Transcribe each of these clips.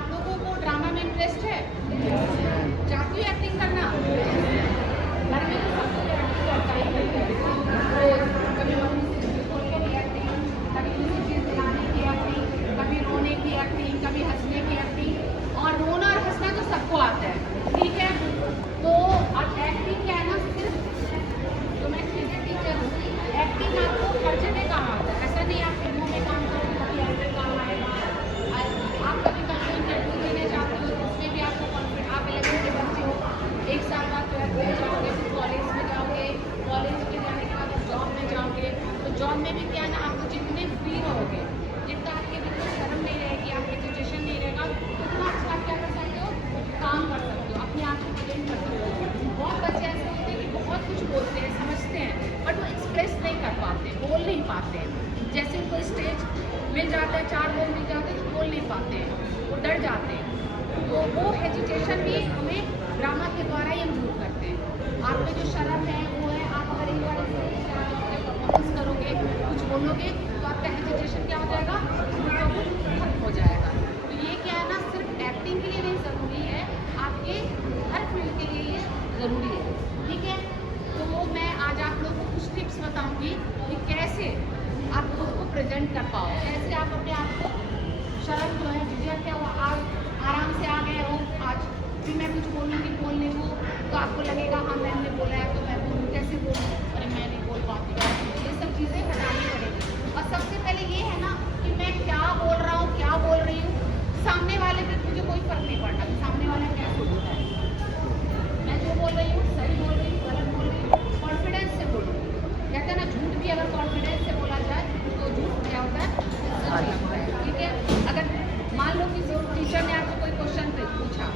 आप लोगों को ड्रामा में इंटरेस्ट है? चाहती हो एक्टिंग करना? घर में तो सब लोग एक्टिंग करता ही करते हैं। रोज कभी मम्मी से झूठ बोल के की एक्टिंग, कभी किसी चीज़ दिलाने की एक्टिंग, कभी रोने की एक्टिंग, कभी हंसने की एक्टिंग। और रोना और हंसना तो सबको आता है, ठीक है? तो अब एक्टिंग क्या है ना, सिर्फ तो मैं सीधे टीचर हूँ, एक्टिंग आपको हर जगह काम आता है। ऐसा नहीं आप फिल्मों में काम करो कभी एक्टर काम आएगा। आप कभी कभी इंटरव्यू देने जाते हो तो उसमें भी आपको कॉन्फिडेंस, आप इलेवन के बच्चे हो, 1 साल बाद 12th में जाओगे, फिर कॉलेज में जाओगे, कॉलेज में जाने के बाद जॉब में जाओगे। तो जॉब में भी क्या है ना, आपको जितने फ्री रहोगे, जितना आपके भीतर शर्म नहीं रहेगी, आपके एजुकेशन नहीं रहेगा, उतना अच्छा आप क्या कर सकते हो, काम कर सकते हो, अपने आप को प्रेजेंट कर सकते हो। बहुत बच्चे ऐसे होते हैं कि बहुत कुछ बोलते हैं, समझते हैं, बट वो एक्सप्रेस नहीं कर पाते, बोल नहीं पाते। जैसे उनको स्टेज मिल जाता है, 4 लोग मिल जाते हैं तो बोल नहीं पाते, वो डर जाते हैं। तो वो हेजिटेशन भी हमें ड्रामा के द्वारा ही हम दूर करते हैं। आप में जो शर्म है वो है, आप अगर एक बार परफॉर्मेंस करोगे, कुछ बोलोगे तो आपका हेजिटेशन क्या हो जाएगा, खत्म हो जाएगा। तो ये क्या है ना, सिर्फ एक्टिंग के लिए नहीं ज़रूरी है, आपके हर फील्ड के लिए ये ज़रूरी है, ठीक है? तो मैं आज आप लोगों को कुछ टिप्स बताऊंगी कि कैसे आप खुद को प्रेजेंट कर पाओ, कैसे आप अपने आप को, शर्म जो है, झिझक क्या हुआ, आप आराम से आ गए हो, आज भी मैं कुछ बोलूँगी बोलने को तो आपको लगेगा हाँ मैम ने बोला है तो मैं बोलूँ, कैसे बोलूँ, अरे मैं नहीं बोल पाती हूँ। ये सब चीज़ें हटानी पड़ेगी। और सबसे पहले ये है ना कि मैं क्या बोल रहा हूँ, क्या बोल रही हूँ, सामने वाले पे मुझे कोई फर्क नहीं पड़ता कि सामने वाला क्या बोलता है। मैं जो बोल रही हूँ सही बोल रही हूँ, गलत बोल रही हूँ, कॉन्फिडेंस से बोलूँ। कहते हैं ना, झूठ भी अगर कॉन्फिडेंस से बोला जाए तो झूठ क्या होता है, सच लगता है, ठीक है? अगर मान लो किसी टीचर ने आपको कोई क्वेश्चन पूछा,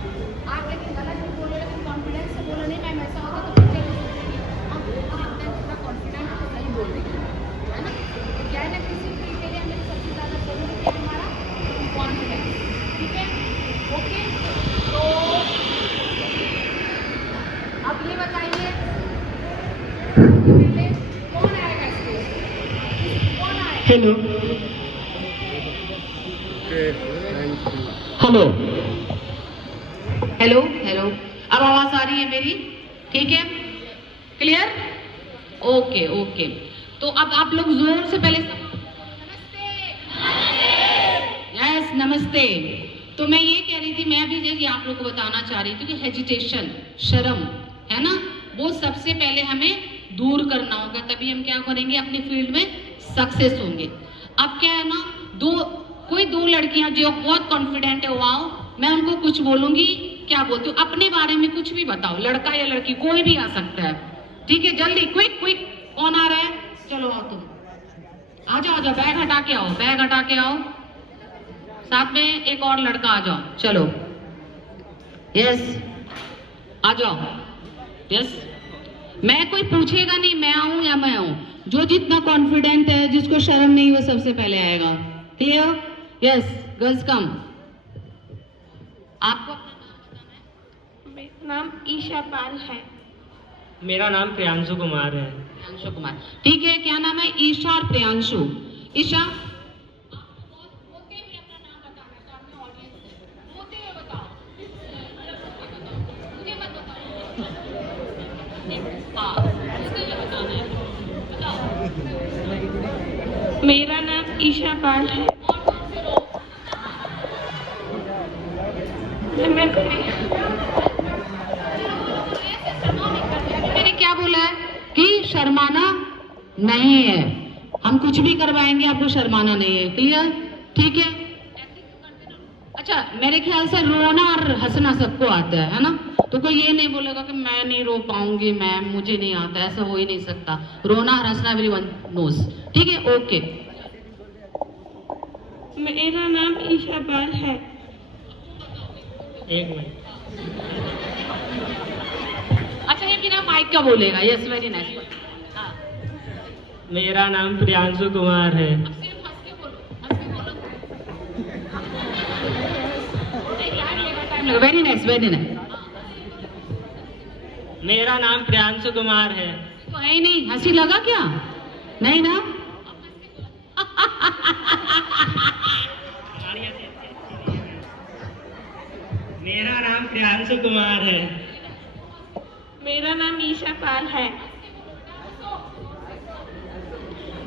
आप लेकिन गलत नहीं बोलो, लेकिन कॉन्फिडेंस से बोलो, नहीं मैम ऐसा होगा, तो टीचर भी सोचेगी हाँ पूरा कॉन्फिडेंट तो सही बोल रही है ना? तो क्या है ना, किसी फील्ड के लिए हमें सबसे ज़्यादा जरूरी क्या है, हमारा कॉन्फिडेंस, ठीक है? ओके, तो अब ये बताइए पहले कौन आएगा स्टेज, कौन आएगा? हेलो हेलो हेलो हेलो, अब आवाज आ रही है मेरी, ठीक है, क्लियर? ओके ओके, तो अब आप लोग जोर से पहले नमस्ते, यस नमस्ते। तो मैं ये कह रही थी, मैं भी जैसे आप लोग को बताना चाह रही थी कि हेजिटेशन, शर्म है ना, वो सबसे पहले हमें दूर करना होगा, तभी हम क्या करेंगे, अपनी फील्ड में सक्सेस होंगे। अब क्या है ना, कोई दो लड़कियां जो बहुत कॉन्फिडेंट है, वाओ, मैं उनको कुछ बोलूंगी, क्या बोलती हूँ, अपने बारे में कुछ भी बताओ, लड़का या लड़की कोई भी आ सकता है, ठीक है? जल्दी क्विक क्विक, कौन आ रहा है? चलो आओ, तुम आ जाओ, आ जाओ, बैग हटा के आओ, बैग हटा के आओ, साथ में एक और लड़का आ जाओ, चलो, यस आ जाओ, यस। मैं कोई पूछेगा नहीं मैं आऊं या मैं आऊं, जो जितना कॉन्फिडेंट है, जिसको शर्म नहीं, वो सबसे पहले आएगा, क्लियर? यस गर्ल्स कम। आपको अपना नाम बताना है? मेरा नाम ईशा पाल है। मेरा नाम प्रियांशु कुमार है। प्रियांशु कुमार, ठीक है, क्या नाम है? ईशा और प्रियांशु। ईशा, होते हुए अपना नाम बताना है, तो अपने ऑडियंस से होते हुए बताओ, मुझे मत बताओ, हाँ होते हुए बताना है, बताओ। मेरा नाम ईशा पाल है। और कौन से लोग? मैंने क्या बोला है कि शर्माना नहीं है, हम कुछ भी करवाएंगे, आपको शर्माना नहीं है, क्लियर? ठीक है। अच्छा, मेरे ख्याल से रोना और हंसना सबको आता है ना? तो कोई ये नहीं बोलेगा कि मैं नहीं रो पाऊंगी मैम, मुझे नहीं आता, ऐसा हो ही नहीं सकता। रोना और हंसना एवरीवन नोज, ठीक है? ओके। मेरा नाम ईशा पाल है। एक मिनट, अच्छा, ये बिना माइक का बोलेगा, यस वेरी नाइस। हाँ, मेरा नाम प्रियांशु कुमार है। अब सिर्फ हंस के बोलो, हंस के बोलो। टाइम लगा, वेरी नाइस वेरी नाइस। मेरा नाम प्रियांशु कुमार है। तो है ही नहीं, हंसी लगा क्या? नहीं ना? प्रियांशु कुमार है। मेरा नाम ईशा पाल है।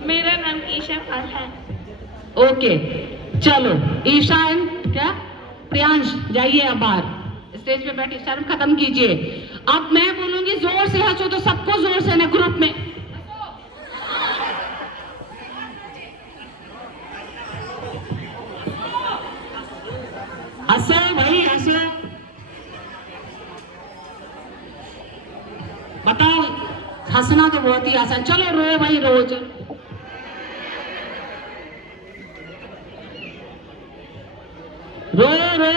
मेरा नाम ईशा पाल है। ओके, चलो ईशा एंड क्या प्रियांश जाइए अब बाहर स्टेज पे बैठिए, शर्म खत्म कीजिए। अब मैं बोलूंगी जोर से हंसो तो सबको जोर से ना ग्रुप में। हंसो भाई हंसो, बताओ हंसना तो बहुत ही आसान। चलो रो भाई रोज रो रो,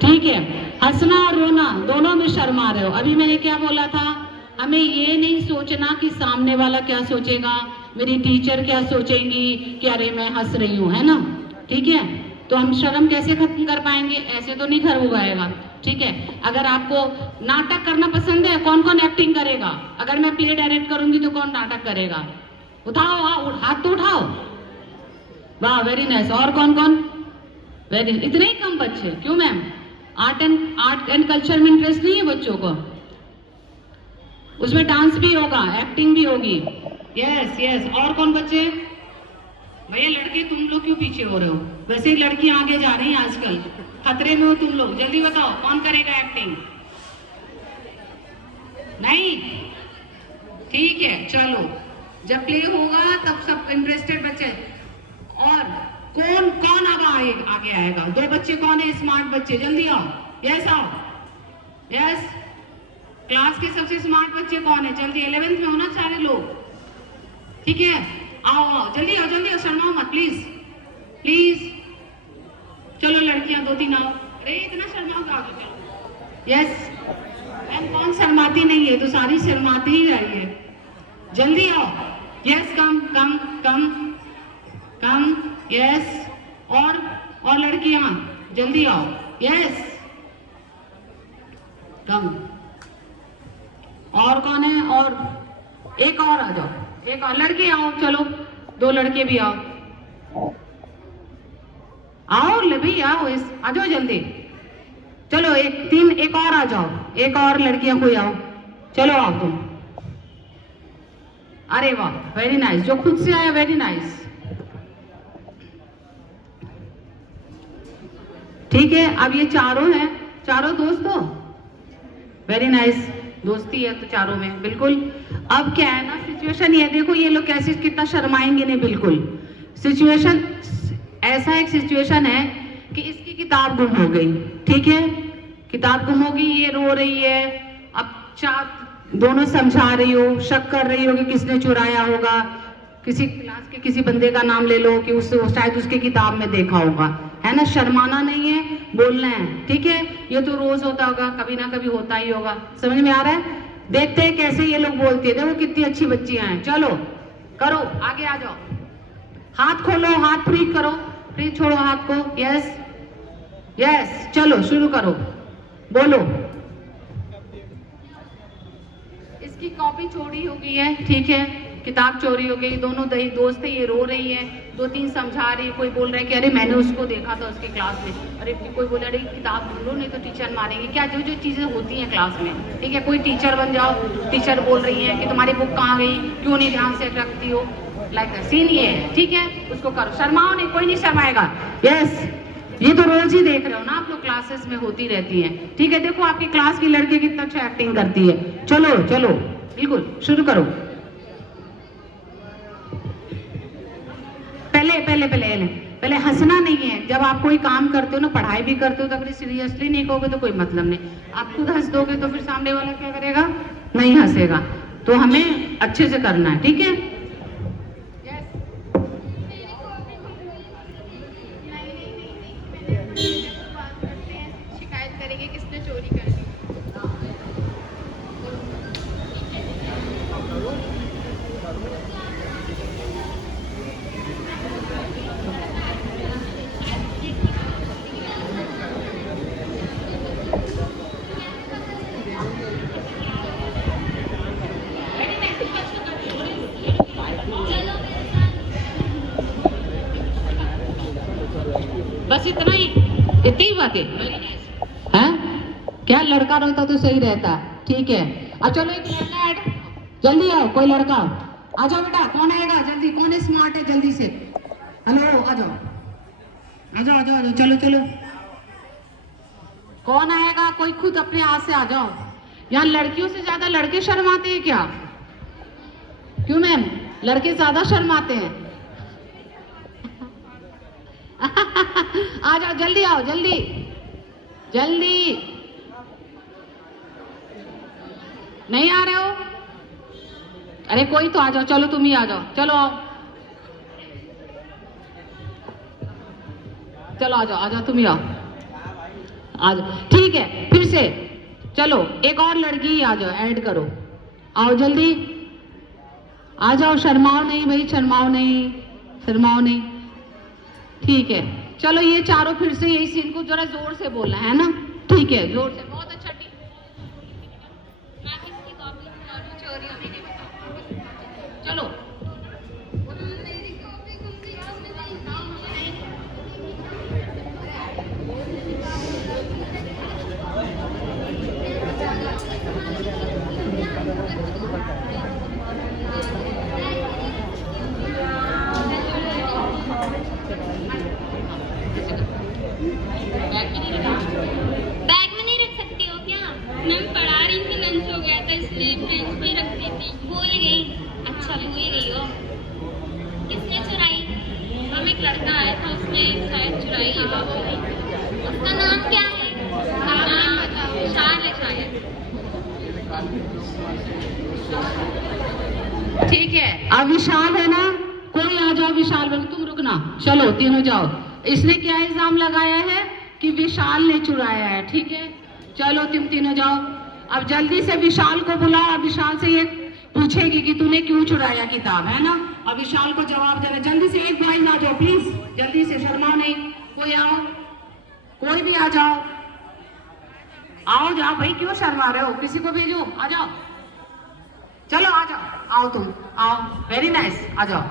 ठीक है। हंसना और रोना दोनों में शर्मा रहे हो। अभी मैंने क्या बोला था, हमें ये नहीं सोचना कि सामने वाला क्या सोचेगा, मेरी टीचर क्या सोचेंगी कि अरे मैं हंस रही हूँ, है ना, ठीक है। तो हम शर्म कैसे खत्म कर पाएंगे, ऐसे तो नहीं घर उगाएगा, ठीक है। अगर आपको नाटक करना पसंद है, कौन कौन एक्टिंग करेगा? अगर मैं प्ले डायरेक्ट करूंगी तो कौन नाटक करेगा? उठाओ हाथ तो उठाओ। वाह वेरी नाइस। और कौन कौन? वेरी, इतने ही कम बच्चे क्यों मैम? आर्ट एंड कल्चर में इंटरेस्ट नहीं है बच्चों को? उसमें डांस भी होगा, एक्टिंग भी होगी। Yes yes. और कौन बच्चे? भैया लड़के तुम लोग क्यों पीछे हो रहे हो? वैसे ही लड़कियां आगे जा रही हैं आजकल, खतरे में हो तुम लोग। जल्दी बताओ कौन करेगा एक्टिंग? नहीं, ठीक है चलो, जब प्ले होगा तब सब इंटरेस्टेड बच्चे। और कौन कौन अब आगे आएगा? दो बच्चे कौन है स्मार्ट बच्चे? जल्दी आओ। यस आओ। यस, क्लास के सबसे स्मार्ट बच्चे कौन है? जल्दी, 11th में होना सारे लोग, ठीक है। आओ आओ जल्दी आओ, जल्दी आओ, शर्माओ मत प्लीज प्लीज। चलो लड़कियां 2-3 आओ। अरे इतना शर्माओ का आगे चलो। यस मैम, कौन शर्माती नहीं है? तो सारी शर्माती ही रही है। जल्दी आओ। यस कम कम कम कम। यस, और लड़कियां जल्दी आओ। Yes come. और कौन है? और एक और आ जाओ, एक और लड़के आओ। चलो 2 लड़के भी आओ। आओ ले भाई आओ, आ जाओ जल्दी। चलो एक और आ जाओ, एक और लड़कियां कोई आओ। चलो आओ तुम। अरे वाह वेरी नाइस, जो खुद से आया वेरी नाइस, ठीक है। अब ये चारों हैं, चारों दोस्त हो, वेरी नाइस, दोस्ती है तो चारों में बिल्कुल। अब क्या है ना, सिचुएशन ये देखो, ये लोग कैसे कितना शर्माएंगे नहीं, बिल्कुल। सिचुएशन ऐसा एक सिचुएशन है कि इसकी किताब गुम हो गई, ठीक है, किताब गुम होगी, ये रो रही है। अब दोनों समझा रही हो, शक कर रही हो कि किसने चुराया होगा, किसी क्लास के किसी बंदे का नाम ले लो कि उससे शायद उसके किताब में देखा होगा, है ना। शर्माना नहीं है, बोलना है, ठीक है। ये तो रोज होता होगा, कभी ना कभी होता ही होगा। समझ में आ रहा है? देखते हैं कैसे ये लोग बोलती है। देखो कितनी अच्छी बच्चियां हैं। चलो करो, आगे आ जाओ। हाथ खोलो, हाथ फ्री करो, फ्री छोड़ो हाथ को। यस यस, चलो शुरू करो, बोलो। इसकी कॉपी चोरी हो गई है, ठीक है, किताब चोरी हो गई। दोनों दोस्त है, ये रो रही है, 2-3 समझा रही है। कोई बोल रहा है कि अरे मैंने उसको देखा था उसकी क्लास में। अरे कोई बोले अरे किताब ढूंढो नहीं तो टीचर मारेंगे। क्या जो जो चीजें होती हैं क्लास में, ठीक है। कोई टीचर बन जाओ, टीचर बोल रही है कि तुम्हारी बुक कहाँ गई, क्यों नहीं ध्यान से रखती हो, लाइक सीन ये है, ठीक है। उसको करो, शर्माओ नहीं, कोई नहीं शर्माएगा। यस, ये तो रोज ही देख रहे हो ना आप लोग, क्लासेस में होती रहती है, ठीक है। देखो आपकी क्लास की लड़की कितना अच्छा एक्टिंग करती है। चलो चलो बिल्कुल शुरू करो। पहले हंसना नहीं है। जब आप कोई काम करते हो ना, पढ़ाई भी करते हो, तो अगर सीरियसली नहीं कहोगे तो कोई मतलब नहीं। आप खुद हंस दोगे तो फिर सामने वाला क्या करेगा? नहीं हंसेगा। तो हमें अच्छे से करना है, ठीक है। शिकायत करेंगे किसने चोरी कर दी। बाकी हैं? क्या लड़का रहता तो सही रहता। ठीक है, अब चलो एक लड़का ऐड, जल्दी आओ, कोई लड़का आ जाओ बेटा। कौन आएगा जल्दी, कौन स्मार्ट है जल्दी से? हेलो, आ जाओ आ जाओ आ जाओ आ जाओ, चलो चलो, कौन आएगा? कोई खुद अपने हाथ से आ जाओ। यहाँ लड़कियों से ज्यादा लड़के शर्माते हैं क्या? क्यों मैम, लड़के ज्यादा शर्माते हैं? आ जाओ, जल्दी आओ, जल्दी जल्दी। नहीं आ रहे हो? अरे कोई तो आ जाओ, चलो तुम ही आ जाओ, चलो आओ, चलो आ जाओ तुम ही आओ, आ जाओ। ठीक है, फिर से चलो, एक और लड़की आ जाओ, ऐड करो, आओ जल्दी आ जाओ, शर्माओ नहीं भाई, शर्माओ नहीं, शर्माओ नहीं। ठीक है, चलो ये चारों फिर से यही सीन को जरा जोर से बोलना है ना? ठीक है, जोर से, बहुत अच्छा। ठीक, चलो बैग में नहीं रख सकती हो क्या? मैम पढ़ा रही थी, लंच हो गया था इसलिए बेंच पे रख दी थी। भूल गई? अच्छा भूल गई हो। किसने चुराई? हम एक लड़का आया था, उसने शायद चुराई है। उसका नाम क्या है? नाम बताओ। विशाल है शायद। ठीक है, अब विशाल है ना, कोई आ जाओ, विशाल बन, तुम रुकना, चलो तीनों जाओ। इसने क्या इल्जाम लगाया है कि विशाल ने चुराया है। ठीक है, चलो तुम तीनों जाओ। अब जल्दी से विशाल को बुलाओ, अब विशाल से ये पूछेगी कि तूने क्यों चुराया किताब, है ना? अब विशाल को जवाब देना। जल्दी से एक बॉयज आ जाओ प्लीज, जल्दी से, शर्माओ नहीं, कोई आओ, कोई भी आ जाओ, आओ जाओ भाई, क्यों शर्मा रहे हो? किसी को भेजो, आ जाओ, चलो आ जाओ, आओ तुम आओ, वेरी नाइस, आ जाओ।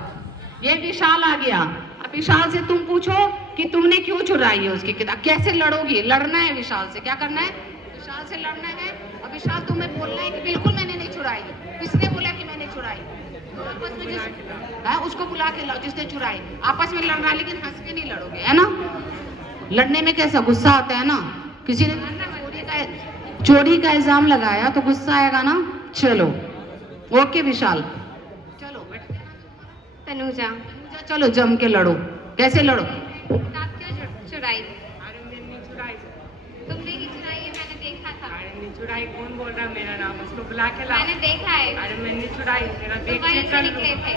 ये विशाल आ गया। अब विशाल से तुम पूछो कि तुमने क्यों चुराई है उसकी किताब। कैसे लड़ोगी? लड़ना है विशाल से, क्या करना है? विशाल से लड़ना है। और विशाल तुम्हें बोलना है कि बिल्कुल मैंने नहीं चुराई। किसने बोला कि मैंने चुराई? तो आपस में उसको बुला के लाओ जिसने चुराई, आपस में लड़ना, लेकिन हंस के नहीं लड़ोगे, है ना? लड़ने में कैसा गुस्सा आता है ना? किसी ने चोरी का इल्जाम लगाया तो गुस्सा आएगा ना? चलो ओके विशाल, चलो बेटा। तनुजा। चलो जम के लड़ो। कैसे लड़ो? किताब क्यों चुराई? अरे मैंने चुराई। तुमने ही चुराई है, मैंने देखा था। अरे नहीं चुराई, कौन बोल रहा है मेरा नाम? उसको बुला के ला। मैंने देखा है। अरे मैंने चुराई, मेरा तो देख वहीं के से कर निकले लो। थे।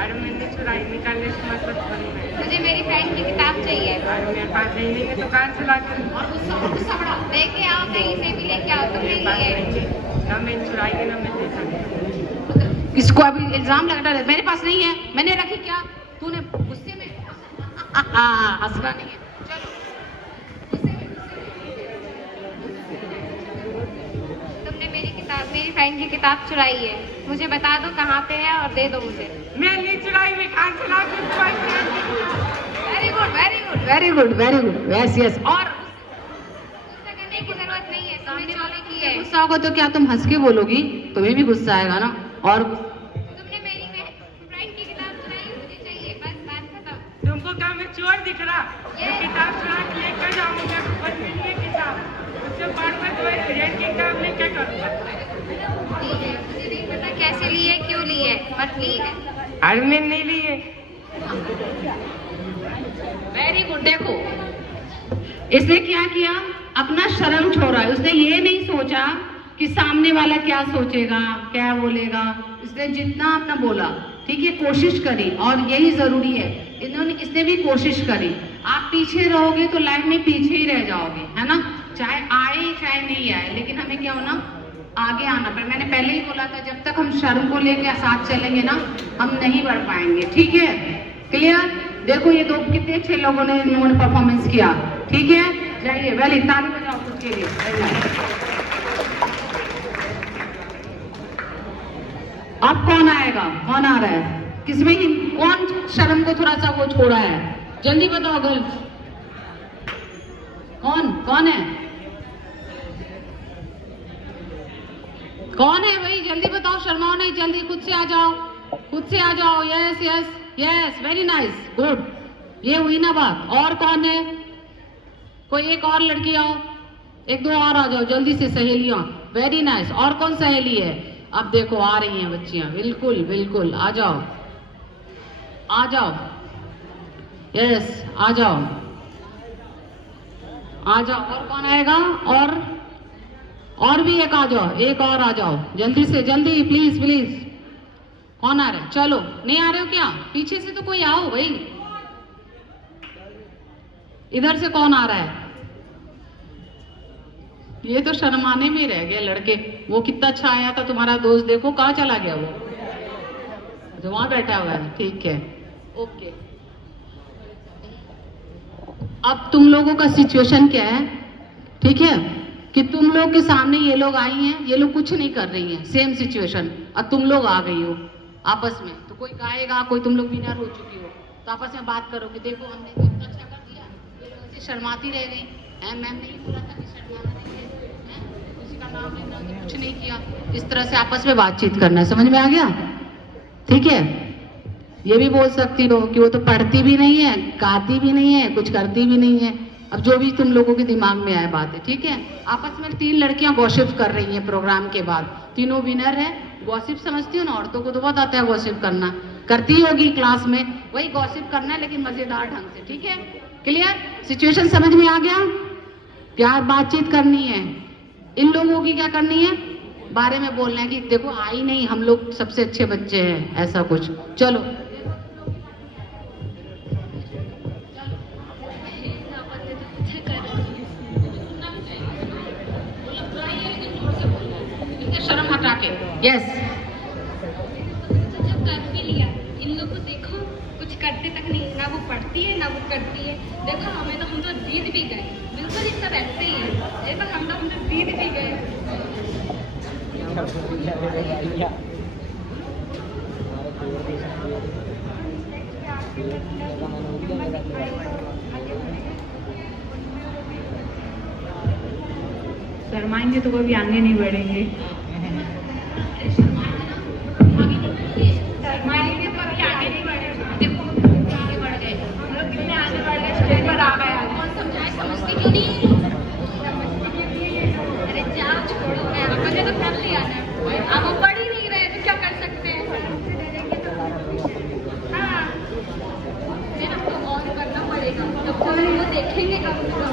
अरे मैंने चुराई, निकालने से मतलब थोड़ी है। मुझे मेरी फ्रेंड की किताब चाहिए। अरे मेरे पास नहीं है, दुकान से ला कर। और गुस्सा बड़ा। लेके आओ, कहीं से भी लेके आओ, तुमने मेरे पास ली है। नहीं है, ना मैंने चुराई है ना मैं देखा। इसको अभी इल्जाम लगा रहे, मेरे पास नहीं है, मैंने रखी क्या? तूने गुस्से में हंसना नहीं है, चलो तुमने मेरी फ्रेंड की किताब चुराई है। मुझे बता दो कहाँ पे है और दे दो मुझे। मैं नहीं चुराई, मैं दुकान से ला के very good, very good. Very good, very good, yes yes. और गुस्सा करने की जरूरत नहीं है, तुमने चोरी की है। गुस्सा होगा तो क्या तुम हंस के बोलोगी? तुम्हें भी गुस्सा आएगा ना। और तुमने मेरी फ्रेंड की किताब चुराई, मुझे चाहिए, बस बात खत्म। तुमको क्या मैं चोर दिख रहा? ये किताब चुरा के लेकर जाऊँ, मुझे बस मिली है किताब, उससे बार बार तुम्हारी फ्रेंड की किताब मैं क्या करूँगा? ठीक है, मुझे नहीं पता कैसे ली है, क्यों ली है, बट ली है। अरे मैं नहीं ली है। Very good. देखो इसने क्या किया, अपना शर्म छोड़ा है। उसने ये नहीं सोचा कि सामने वाला क्या सोचेगा, क्या बोलेगा। इसने जितना अपना बोला, ठीक है, कोशिश करी, और यही जरूरी है। इसने भी कोशिश करी। आप पीछे रहोगे तो लाइफ में पीछे ही रह जाओगे, है ना? चाहे आए चाहे नहीं आए, लेकिन हमें क्या होना, आगे आना पड़े। मैंने पहले ही बोला था, जब तक हम शर्म को लेकर साथ चलेंगे ना, हम नहीं बढ़ पाएंगे। ठीक है, क्लियर? देखो ये दो कितने अच्छे लोगों ने इन्होंने परफॉर्मेंस किया। ठीक है, जाइए, वेल ताली बजाओ खुद के लिए। अब कौन आएगा? कौन आ रहा है? किसमें ही कौन शर्म को थोड़ा सा वो छोड़ा है? जल्दी बताओ गर्ल्स। कौन कौन है? कौन है भाई? जल्दी बताओ, शर्माओ नहीं, जल्दी खुद से आ जाओ, खुद से आ जाओ। Yes yes yes, very nice, good. ये हुई ना बात। और कौन है? कोई एक और लड़की आओ, एक दो और आ जाओ जल्दी से, सहेलियां। Very nice. और कौन सहेली है? अब देखो आ रही हैं बच्चियां, बिल्कुल बिल्कुल, आ जाओ आ जाओ। यस, आ जाओ आ जाओ। और कौन आएगा? और भी एक आ जाओ, एक और आ जाओ जल्दी से, जल्दी, प्लीज प्लीज। कौन आ रहा है? चलो, नहीं आ रहे हो क्या? पीछे से तो कोई आओ भाई। इधर से कौन आ रहा है? ये तो शर्माने में ही रह गए लड़के। वो कितना अच्छा आया था तुम्हारा दोस्त, देखो कहाँ चला गया वो, जो वहां बैठा हुआ है। ठीक है, ओके। अब तुम लोगों का सिचुएशन क्या है? ठीक है कि तुम लोग के सामने ये लोग आई हैं, ये लोग कुछ नहीं कर रही हैं, सेम सिचुएशन। अब तुम लोग आ गई हो आपस में, तो कोई गाएगा, कोई तुम लोग विनर हो चुकी हो, तो आपस में बात करो कि देखो हमने कितना अच्छा कर दिया, ये लोग ऐसे शर्माती रह गई है, मैम ने ही बोला था कि शर्माना नहीं है, किसी का नाम लेना तो कुछ नहीं किया। इस तरह से आपस में बातचीत करना है, समझ में आ गया? ठीक है। ये भी बोल सकती हो कि वो तो पढ़ती भी नहीं है, गाती भी नहीं है, कुछ करती भी नहीं है। अब जो भी तुम लोगों के दिमाग में आए बात है, ठीक है। आपस में 3 लड़कियां गॉसिप कर रही हैं प्रोग्राम के बाद, तीनों विनर है। गॉसिप समझती हो ना, औरतों को तो बहुत आता है गॉसिप करना, करती होगी क्लास में, वही गॉसिप करना है लेकिन मजेदार ढंग से। ठीक है, क्लियर? सिचुएशन समझ में आ गया? क्या बातचीत करनी है, इन लोगों की क्या करनी है, बारे में बोलना है कि देखो आई नहीं, हम लोग सबसे अच्छे बच्चे हैं, ऐसा कुछ। चलो शर्म हटा के। यस, जब कर भी लिया, इन लोग को देखो कुछ करते तक नहीं, ना वो पढ़ती है ना वो करती है। देखो हम तो जीत भी गए, बिल्कुल ये सब ऐसे ही है, देखो हम तो जीत भी गए। शर्माएंगे तो कभी आगे नहीं बढ़ेंगे। शर्माएंगे तो अभी आगे नहीं बढ़ेगा। देखो आगे बढ़ गए हम लोग, कितने आगे बढ़ गए, स्टेज पर आ गए। कौन समझाए? समझते क्यों नहीं? अरे जा छोड़ो, मैं अपने तो कर लिया ना, अब वो पढ़ ही नहीं रहे तो क्या कर सकते हैं। हाँ, फिर हमको और करना पड़ेगा, तब तो वो देखेंगे कम से कम।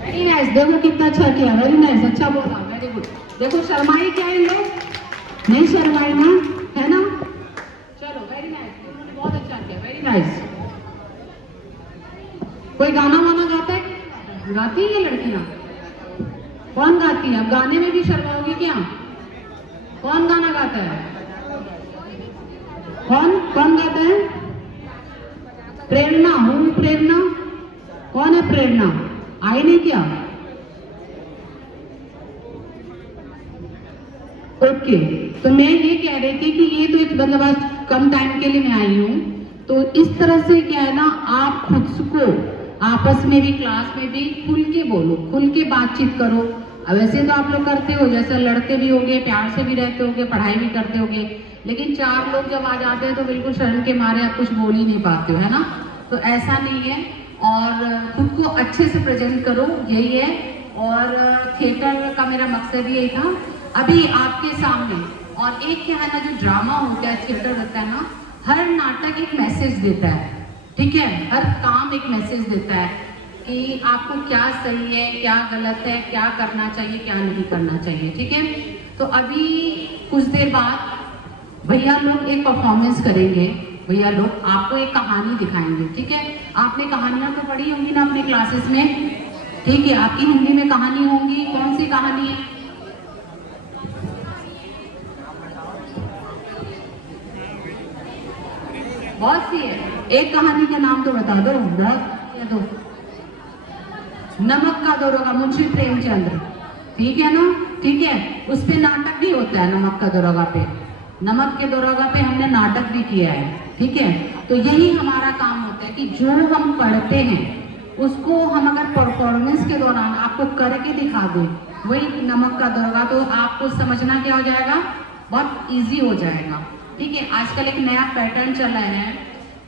वेरी नाइस, देखो कितना अच्छा किया, वेरी नाइस, अच्छा बोला, वेरी गुड। देखो शर्माई क्या है लोग, नहीं शर्माई ना, है ना? चलो वेरी नाइस, उन्होंने बहुत अच्छा किया, वेरी नाइस। कोई गाना वाना गाता है? गाती है ये लड़कियां? कौन गाती है? अब गाने में भी शर्माओगी क्या? कौन गाना गाता है? कौन कौन गाता है? प्रेरणा, हूँ प्रेरणा। कौन है प्रेरणा? आई नहीं क्या? ओके, तो मैं ये कह रही थी कि ये तो एक मतलब आज कम टाइम के लिए मैं आई हूँ, तो इस तरह से क्या है ना, आप खुद को आपस में भी क्लास में भी खुल के बोलो, खुल के बातचीत करो। अब वैसे तो आप लोग करते हो, जैसे लड़ते भी होगे, प्यार से भी रहते होगे, पढ़ाई भी करते होगे, लेकिन 4 लोग जब आ जाते हैं तो बिल्कुल शर्म के मारे आप कुछ बोल ही नहीं पाते हो, है ना? तो ऐसा नहीं है, और खुद को अच्छे से प्रेजेंट करो, यही है। और थिएटर का मेरा मकसद यही था अभी आपके सामने। और एक क्या है ना, जो ड्रामा होता है, थिएटर होता है ना, हर नाटक एक मैसेज देता है, ठीक है? हर काम एक मैसेज देता है कि आपको क्या सही है, क्या गलत है, क्या करना चाहिए, क्या नहीं करना चाहिए, ठीक है? तो अभी कुछ देर बाद भैया लोग एक परफॉर्मेंस करेंगे, भैया लोग आपको एक कहानी दिखाएंगे, ठीक है? आपने कहानियां तो पढ़ी होंगी ना अपने क्लासेस में, ठीक है? आपकी हिंदी में कहानी होंगी, कौन सी कहानी है? बहुत सी है, एक कहानी का नाम तो बता दो, बहुत दो। नमक का दरोगा, मुंशी प्रेमचंद्र, ठीक है ना? ठीक है, उस पे नाटक भी होता है नमक का दरोगा पे, नमक के दरोगा पे हमने नाटक भी किया है, ठीक है। तो यही हमारा काम होता है कि जो हम पढ़ते हैं उसको हम अगर परफॉर्मेंस के दौरान आपको करके दिखा दें, वही नमक का दरोगा, तो आपको समझना क्या हो जाएगा, बहुत इजी हो जाएगा, ठीक है। आजकल एक नया पैटर्न चला है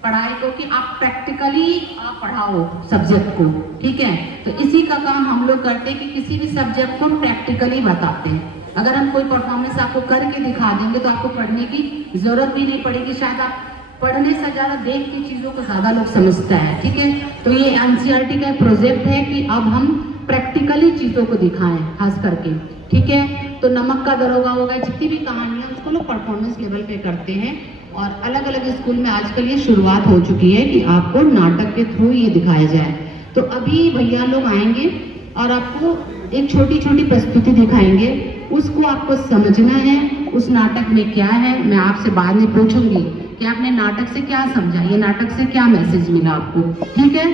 पढ़ाई को कि आप प्रैक्टिकली आप पढ़ाओ सब्जेक्ट को, ठीक है। तो इसी का काम हम लोग करते हैं कि किसी भी सब्जेक्ट को प्रैक्टिकली बताते हैं। अगर हम कोई परफॉर्मेंस आपको करके दिखा देंगे तो आपको पढ़ने की जरूरत भी नहीं पड़ेगी, शायद आप पढ़ने से ज्यादा देख के चीजों को ज्यादा लोग समझता है, ठीक है। तो ये एनसीईआरटी का प्रोजेक्ट है कि अब हम प्रैक्टिकली चीजों को दिखाएं खास करके, ठीक है। तो नमक का दरोगा होगा, जितनी भी कहानियां उसको लोग परफॉर्मेंस लेवल पे करते हैं और अलग अलग स्कूल में आजकल ये शुरुआत हो चुकी है कि आपको नाटक के थ्रू ये दिखाया जाए। तो अभी भैया लोग आएंगे और आपको एक छोटी छोटी प्रस्तुति दिखाएंगे, उसको आपको समझना है उस नाटक में क्या है। मैं आपसे बाद में पूछूंगी कि आपने नाटक से क्या समझा, ये नाटक से क्या मैसेज मिला आपको, ठीक है,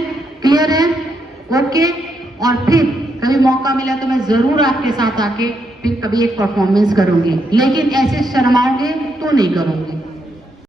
क्लियर है, ओके। और फिर कभी मौका मिला तो मैं जरूर आपके साथ आके फिर कभी एक परफॉर्मेंस करूंगी, लेकिन ऐसे शर्माओगे तो नहीं करूंगी।